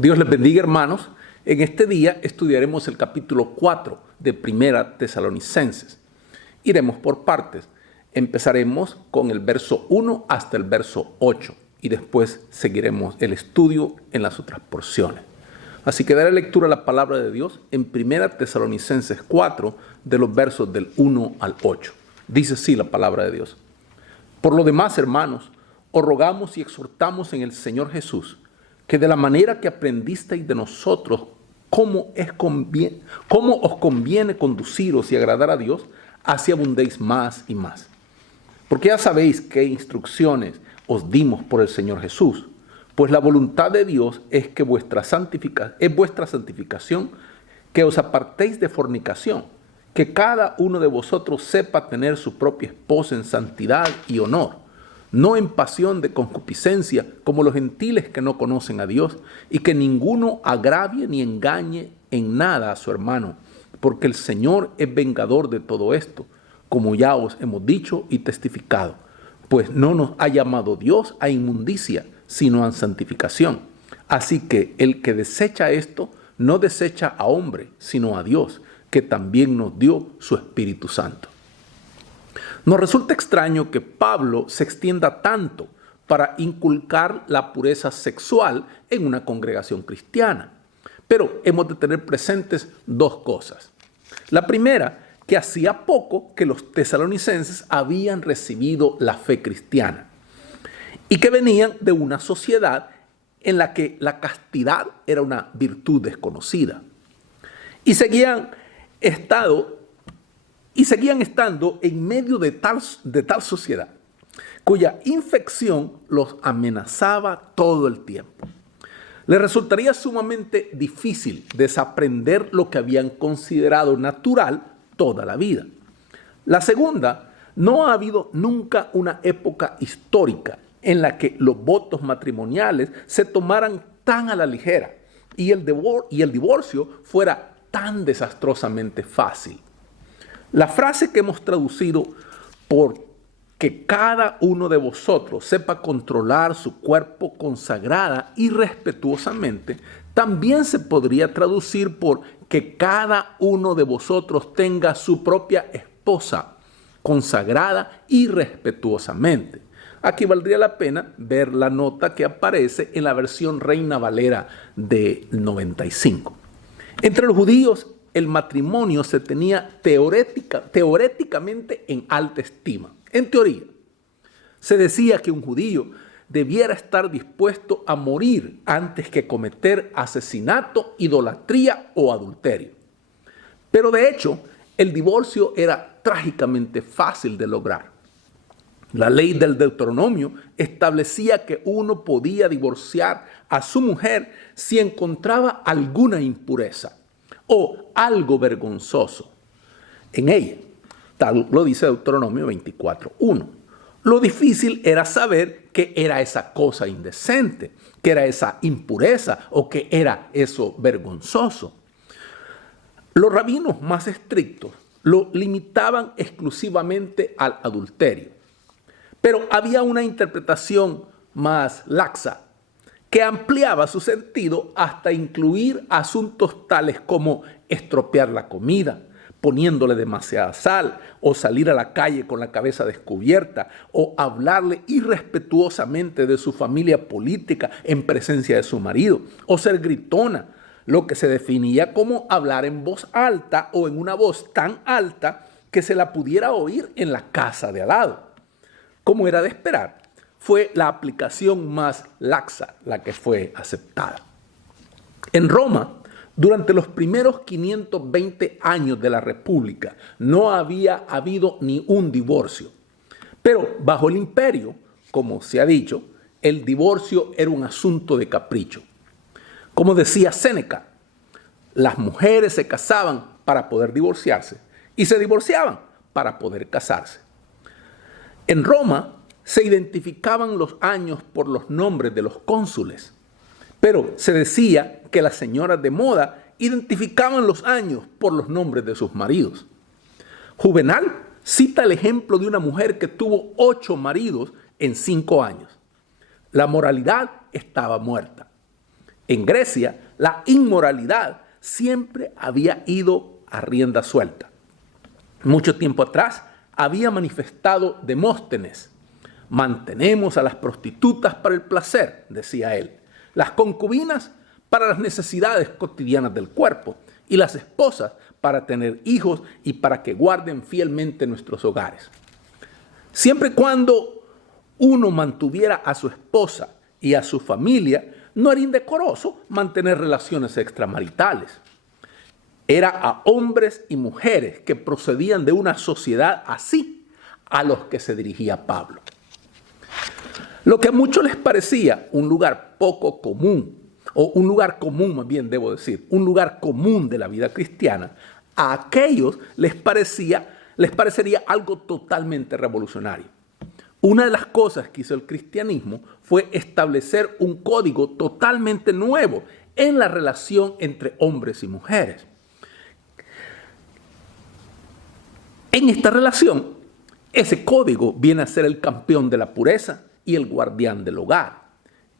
Dios les bendiga, hermanos. En este día estudiaremos el capítulo 4 de Primera Tesalonicenses. Iremos por partes. Empezaremos con el verso 1 hasta el verso 8 y después seguiremos el estudio en las otras porciones. Así que daré lectura a la palabra de Dios en Primera Tesalonicenses 4 de los versos del 1 al 8. Dice así la palabra de Dios. Por lo demás, hermanos, os rogamos y exhortamos en el Señor Jesús, que de la manera que aprendisteis de nosotros cómo os conviene conduciros y agradar a Dios, así abundéis más y más. Porque ya sabéis qué instrucciones os dimos por el Señor Jesús, pues la voluntad de Dios es que vuestra santificación, que os apartéis de fornicación, que cada uno de vosotros sepa tener su propia esposa en santidad y honor, no en pasión de concupiscencia como los gentiles que no conocen a Dios, y que ninguno agravie ni engañe en nada a su hermano, porque el Señor es vengador de todo esto, como ya os hemos dicho y testificado, pues no nos ha llamado Dios a inmundicia, sino a santificación. Así que el que desecha esto, no desecha a hombre, sino a Dios, que también nos dio su Espíritu Santo. Nos resulta extraño que Pablo se extienda tanto para inculcar la pureza sexual en una congregación cristiana. Pero hemos de tener presentes dos cosas. La primera, que hacía poco que los tesalonicenses habían recibido la fe cristiana y que venían de una sociedad en la que la castidad era una virtud desconocida. Y seguían estando en medio de tal sociedad, cuya infección los amenazaba todo el tiempo. Les resultaría sumamente difícil desaprender lo que habían considerado natural toda la vida. La segunda, no ha habido nunca una época histórica en la que los votos matrimoniales se tomaran tan a la ligera y el divorcio fuera tan desastrosamente fácil. La frase que hemos traducido por que cada uno de vosotros sepa controlar su cuerpo consagrada y respetuosamente, también se podría traducir por que cada uno de vosotros tenga su propia esposa consagrada y respetuosamente. Aquí valdría la pena ver la nota que aparece en la versión Reina Valera de 95. Entre los judíos, el matrimonio se tenía teóricamente en alta estima. En teoría, se decía que un judío debiera estar dispuesto a morir antes que cometer asesinato, idolatría o adulterio. Pero de hecho, el divorcio era trágicamente fácil de lograr. La ley del Deuteronomio establecía que uno podía divorciar a su mujer si encontraba alguna impureza o algo vergonzoso en ella. Tal lo dice Deuteronomio 24:1. Lo difícil era saber qué era esa cosa indecente, qué era esa impureza o qué era eso vergonzoso. Los rabinos más estrictos lo limitaban exclusivamente al adulterio. Pero había una interpretación más laxa que ampliaba su sentido hasta incluir asuntos tales como estropear la comida, poniéndole demasiada sal, o salir a la calle con la cabeza descubierta, o hablarle irrespetuosamente de su familia política en presencia de su marido, o ser gritona, lo que se definía como hablar en voz alta o en una voz tan alta que se la pudiera oír en la casa de al lado. Como era de esperar, fue la aplicación más laxa la que fue aceptada. En Roma, durante los primeros 520 años de la República, no había habido ni un divorcio. Pero bajo el imperio, como se ha dicho, el divorcio era un asunto de capricho. Como decía Séneca, las mujeres se casaban para poder divorciarse y se divorciaban para poder casarse. En Roma se identificaban los años por los nombres de los cónsules, pero se decía que las señoras de moda identificaban los años por los nombres de sus maridos. Juvenal cita el ejemplo de una mujer que tuvo 8 maridos en 5 años. La moralidad estaba muerta. En Grecia, la inmoralidad siempre había ido a rienda suelta. Mucho tiempo atrás había manifestado Demóstenes: mantenemos a las prostitutas para el placer, decía él, las concubinas para las necesidades cotidianas del cuerpo y las esposas para tener hijos y para que guarden fielmente nuestros hogares. Siempre y cuando uno mantuviera a su esposa y a su familia, no era indecoroso mantener relaciones extramaritales. Era a hombres y mujeres que procedían de una sociedad así a los que se dirigía Pablo. Lo que a muchos les parecía un lugar poco común, o un lugar común más bien debo decir, un lugar común de la vida cristiana, a aquellos les parecería algo totalmente revolucionario. Una de las cosas que hizo el cristianismo fue establecer un código totalmente nuevo en la relación entre hombres y mujeres. En esta relación, ese código viene a ser el campeón de la pureza y el guardián del hogar.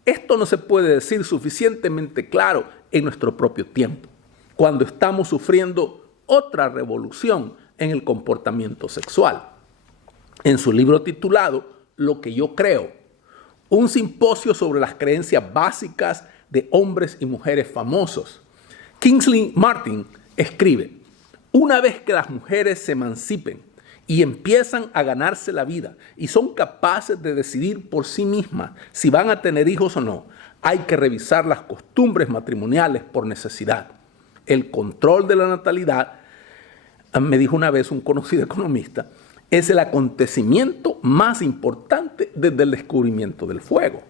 Esto no se puede decir suficientemente claro en nuestro propio tiempo, cuando estamos sufriendo otra revolución en el comportamiento sexual. En su libro titulado Lo que yo creo, un simposio sobre las creencias básicas de hombres y mujeres famosos, Kingsley Martin escribe: una vez que las mujeres se emancipen y empiezan a ganarse la vida y son capaces de decidir por sí mismas si van a tener hijos o no, hay que revisar las costumbres matrimoniales por necesidad. El control de la natalidad, me dijo una vez un conocido economista, es el acontecimiento más importante desde el descubrimiento del fuego.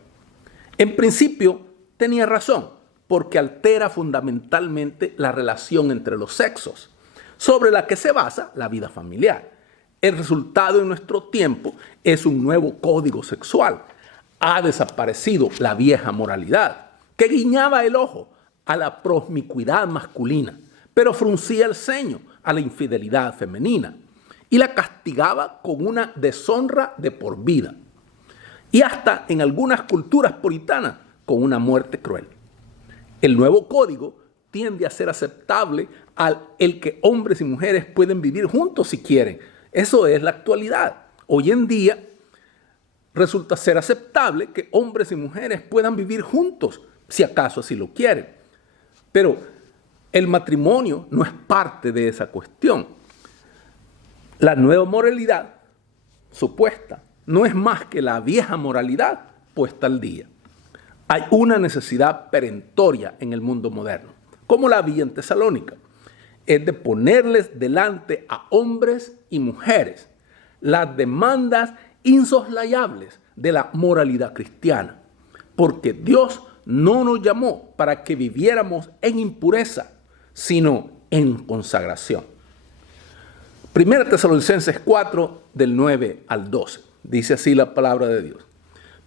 En principio, tenía razón, porque altera fundamentalmente la relación entre los sexos, sobre la que se basa la vida familiar. El resultado en nuestro tiempo es un nuevo código sexual. Ha desaparecido la vieja moralidad, que guiñaba el ojo a la promiscuidad masculina, pero fruncía el ceño a la infidelidad femenina y la castigaba con una deshonra de por vida. Y hasta en algunas culturas puritanas con una muerte cruel. El nuevo código tiende a ser aceptable al que hombres y mujeres pueden vivir juntos si quieren. Eso es la actualidad. Hoy en día resulta ser aceptable que hombres y mujeres puedan vivir juntos, si acaso así lo quieren. Pero el matrimonio no es parte de esa cuestión. La nueva moralidad supuesta no es más que la vieja moralidad puesta al día. Hay una necesidad perentoria en el mundo moderno, como la había en Tesalónica, es de ponerles delante a hombres y mujeres las demandas insoslayables de la moralidad cristiana, porque Dios no nos llamó para que viviéramos en impureza, sino en consagración. 1 Tesalonicenses 4, del 9 al 12, dice así la palabra de Dios.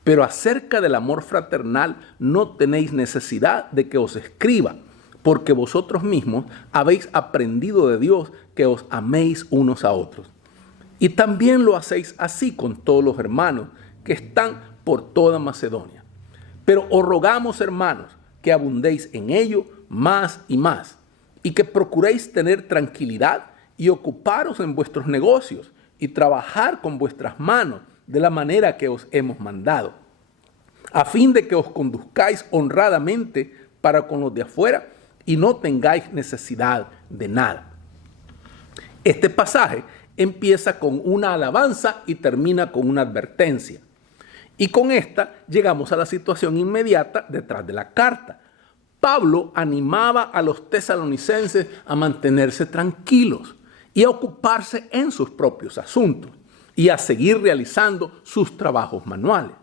Pero acerca del amor fraternal no tenéis necesidad de que os escriba, porque vosotros mismos habéis aprendido de Dios que os améis unos a otros. Y también lo hacéis así con todos los hermanos que están por toda Macedonia. Pero os rogamos, hermanos, que abundéis en ello más y más, y que procuréis tener tranquilidad y ocuparos en vuestros negocios y trabajar con vuestras manos de la manera que os hemos mandado, a fin de que os conduzcáis honradamente para con los de afuera y no tengáis necesidad de nada. Este pasaje empieza con una alabanza y termina con una advertencia. Y con esta llegamos a la situación inmediata detrás de la carta. Pablo animaba a los tesalonicenses a mantenerse tranquilos y a ocuparse en sus propios asuntos y a seguir realizando sus trabajos manuales.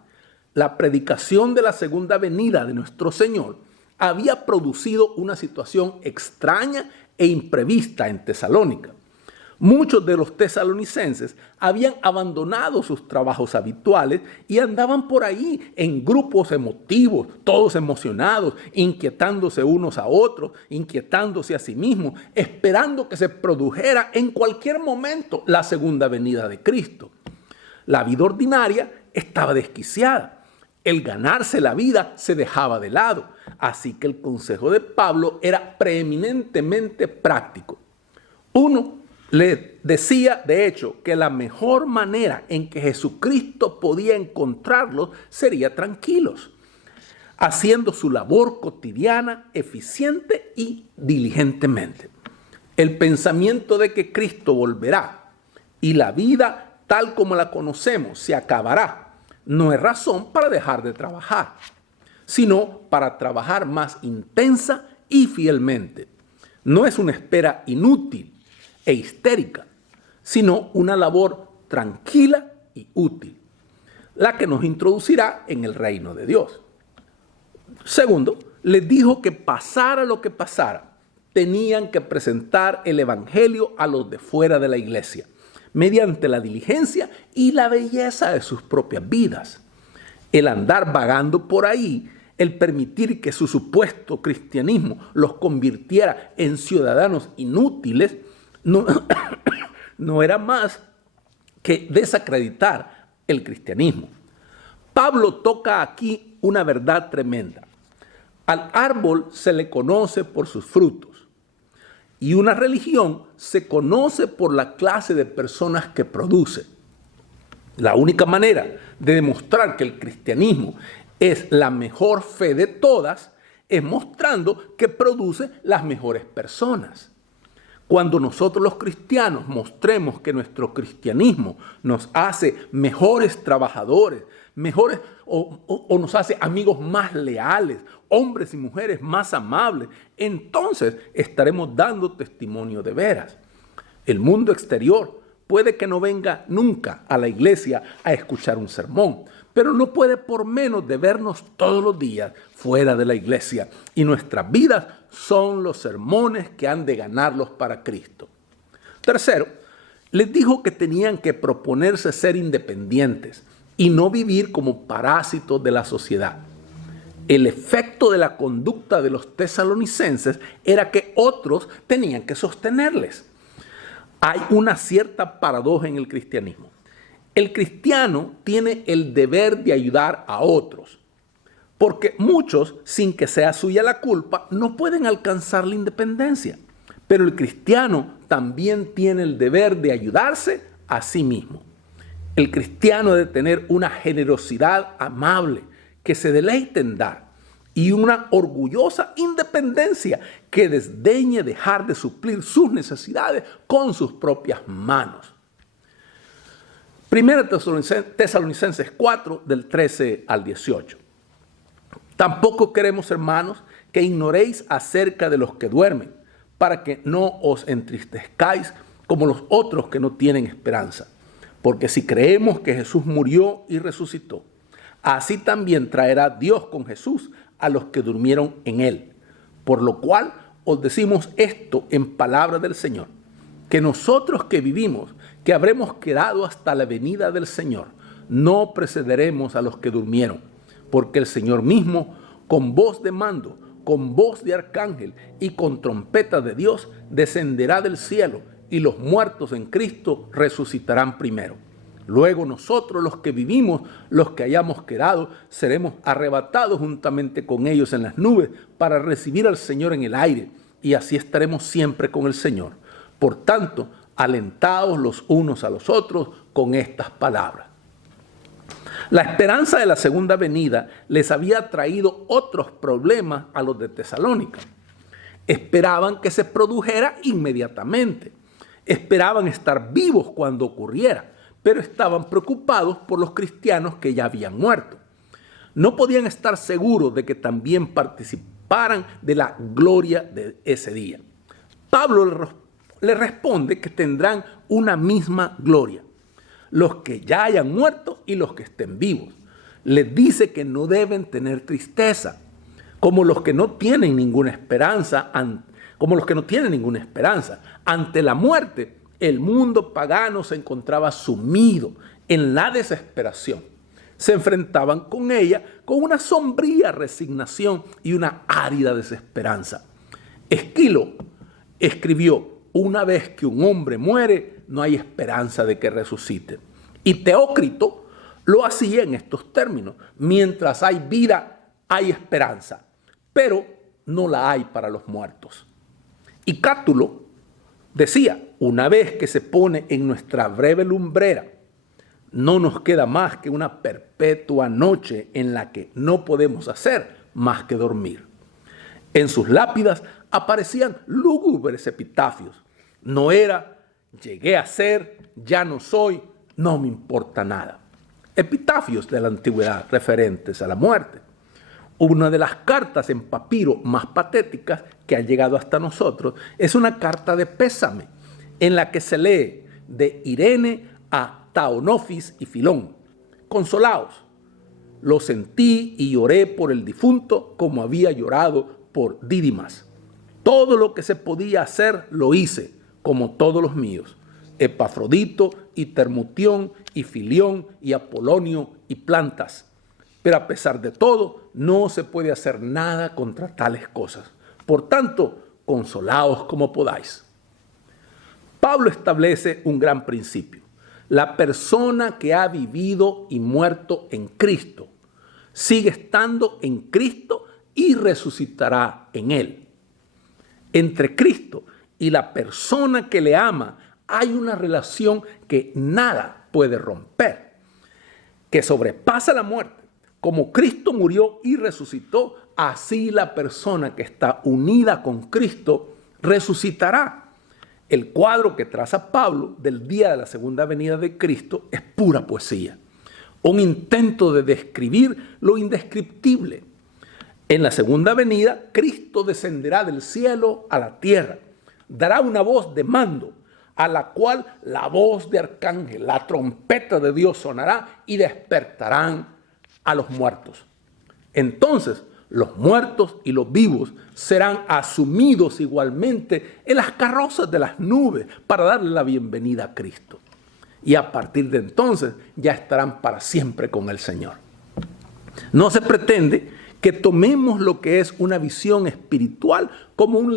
La predicación de la segunda venida de nuestro Señor había producido una situación extraña e imprevista en Tesalónica. Muchos de los tesalonicenses habían abandonado sus trabajos habituales y andaban por ahí en grupos emotivos, todos emocionados, inquietándose unos a otros, inquietándose a sí mismos, esperando que se produjera en cualquier momento la segunda venida de Cristo. La vida ordinaria estaba desquiciada. El ganarse la vida se dejaba de lado, así que el consejo de Pablo era preeminentemente práctico. Uno le decía, de hecho, que la mejor manera en que Jesucristo podía encontrarlos sería tranquilos, haciendo su labor cotidiana eficiente y diligentemente. El pensamiento de que Cristo volverá y la vida tal como la conocemos se acabará no es razón para dejar de trabajar, sino para trabajar más intensa y fielmente. No es una espera inútil e histérica, sino una labor tranquila y útil, la que nos introducirá en el reino de Dios. Segundo, les dijo que pasara lo que pasara, tenían que presentar el evangelio a los de fuera de la iglesia, mediante la diligencia y la belleza de sus propias vidas. El andar vagando por ahí, el permitir que su supuesto cristianismo los convirtiera en ciudadanos inútiles, no era más que desacreditar el cristianismo. Pablo toca aquí una verdad tremenda. Al árbol se le conoce por sus frutos. Y una religión se conoce por la clase de personas que produce. La única manera de demostrar que el cristianismo es la mejor fe de todas es mostrando que produce las mejores personas. Cuando nosotros los cristianos mostremos que nuestro cristianismo nos hace mejores trabajadores, mejores o nos hace amigos más leales, hombres y mujeres más amables, entonces estaremos dando testimonio de veras. El mundo exterior puede que no venga nunca a la iglesia a escuchar un sermón, pero no puede por menos de vernos todos los días fuera de la iglesia. Y nuestras vidas son los sermones que han de ganarlos para Cristo. Tercero, les dijo que tenían que proponerse ser independientes y no vivir como parásitos de la sociedad. El efecto de la conducta de los tesalonicenses era que otros tenían que sostenerles. Hay una cierta paradoja en el cristianismo. El cristiano tiene el deber de ayudar a otros, porque muchos, sin que sea suya la culpa, no pueden alcanzar la independencia. Pero el cristiano también tiene el deber de ayudarse a sí mismo. El cristiano debe tener una generosidad amable que se deleite en dar y una orgullosa independencia que desdeñe dejar de suplir sus necesidades con sus propias manos. Primera Tesalonicenses 4, del 13 al 18. Tampoco queremos, hermanos, que ignoréis acerca de los que duermen, para que no os entristezcáis como los otros que no tienen esperanza. Porque si creemos que Jesús murió y resucitó, así también traerá Dios con Jesús a los que durmieron en él. Por lo cual os decimos esto en palabra del Señor, que nosotros que vivimos, que habremos quedado hasta la venida del Señor, no precederemos a los que durmieron, porque el Señor mismo, con voz de mando, con voz de arcángel y con trompeta de Dios, descenderá del cielo, y los muertos en Cristo resucitarán primero. Luego nosotros, los que vivimos, los que hayamos quedado, seremos arrebatados juntamente con ellos en las nubes para recibir al Señor en el aire, y así estaremos siempre con el Señor. Por tanto, alentaos los unos a los otros con estas palabras. La esperanza de la segunda venida les había traído otros problemas a los de Tesalónica. Esperaban que se produjera inmediatamente. Esperaban estar vivos cuando ocurriera, pero estaban preocupados por los cristianos que ya habían muerto. No podían estar seguros de que también participaran de la gloria de ese día. Pablo le responde que tendrán una misma gloria, los que ya hayan muerto y los que estén vivos. Les dice que no deben tener tristeza, como los que no tienen ninguna esperanza. Ante la muerte, el mundo pagano se encontraba sumido en la desesperación. Se enfrentaban con ella con una sombría resignación y una árida desesperanza. Esquilo escribió: una vez que un hombre muere, no hay esperanza de que resucite. Y Teócrito lo hacía en estos términos: mientras hay vida, hay esperanza, pero no la hay para los muertos. Y Cátulo decía: una vez que se pone en nuestra breve lumbrera, no nos queda más que una perpetua noche en la que no podemos hacer más que dormir. En sus lápidas aparecían lúgubres epitafios: no era, llegué a ser, ya no soy, no me importa nada. Epitafios de la antigüedad referentes a la muerte. Una de las cartas en papiro más patéticas que ha llegado hasta nosotros es una carta de pésame, en la que se lee de Irene a Taonofis y Filón: consolaos, lo sentí y lloré por el difunto como había llorado por Dídimas. Todo lo que se podía hacer lo hice, como todos los míos: Epafrodito y Termutión y Filión y Apolonio y Plantas. Pero a pesar de todo, no se puede hacer nada contra tales cosas. Por tanto, consolaos como podáis. Pablo establece un gran principio: la persona que ha vivido y muerto en Cristo sigue estando en Cristo y resucitará en Él. Entre Cristo y la persona que le ama hay una relación que nada puede romper, que sobrepasa la muerte. Como Cristo murió y resucitó, así la persona que está unida con Cristo resucitará. El cuadro que traza Pablo del día de la segunda venida de Cristo es pura poesía, un intento de describir lo indescriptible. En la segunda venida, Cristo descenderá del cielo a la tierra, dará una voz de mando, a la cual la voz de arcángel, la trompeta de Dios sonará y despertarán a los muertos. Entonces, los muertos y los vivos serán asumidos igualmente en las carrozas de las nubes para darle la bienvenida a Cristo. Y a partir de entonces ya estarán para siempre con el Señor. No se pretende que tomemos lo que es una visión espiritual con un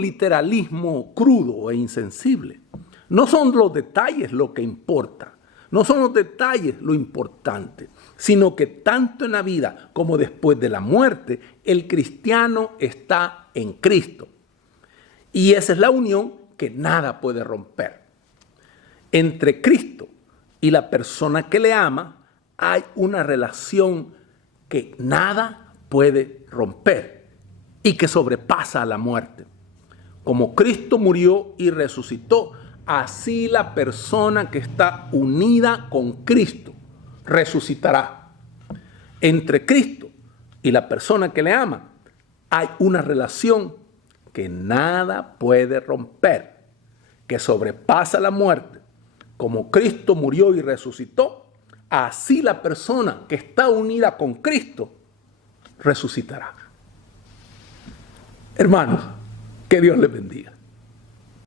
literalismo crudo e insensible. No son los detalles lo que importa. No son los detalles lo importante, sino que tanto en la vida como después de la muerte, el cristiano está en Cristo. Y esa es la unión que nada puede romper. Entre Cristo y la persona que le ama hay una relación que nada puede romper y que sobrepasa a la muerte. Como Cristo murió y resucitó, así la persona que está unida con Cristo resucitará. Entre Cristo y la persona que le ama hay una relación que nada puede romper, que sobrepasa la muerte. Como Cristo murió y resucitó, así la persona que está unida con Cristo resucitará. Hermanos, que Dios les bendiga.